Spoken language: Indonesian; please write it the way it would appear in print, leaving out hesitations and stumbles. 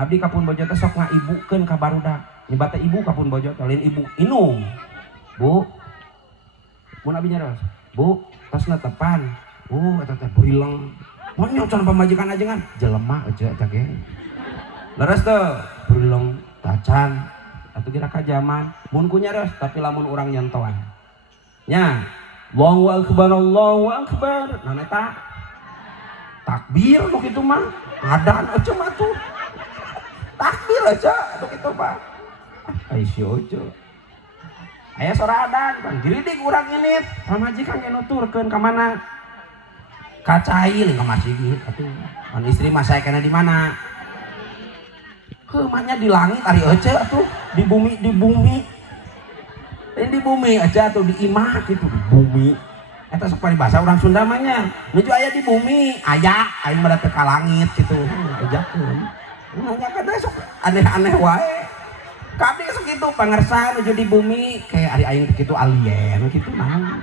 abdi kapun bojo teh sok ngaibukeun ka barudak nyebata ibu kapun bojo teh lain ibu inung bu mun abdi nyaros bu tasna tepan eta teh berileng mun nyocan pamajikan ajengan jelema aja eta ge leres teh berileng tacan atuh geura ka zaman mun ku nyaros tapi lamun urang nyentoan nya Allahu akbar nah eta takbir nu kitu mah adan aja mah tuh takbir aja nu kitu mah ai si ojo aya sora adan pan giridik urang nginit pamajikan ge nuturkeun ka mana ka cai ka masjid atuh pan istri mah saya kana di mana heuh mahnya di langit ari aja atuh di bumi aja tuh di imah gitu di bumi eta sok bahasa orang Sunda mah nya nuju aya di bumi aya aing mah teh ka langit gitu ajakeun nya kada sok aneh-aneh wae kabeh sok kitu pangarsan nuju di bumi kayak ari aing kitu alien kitu naon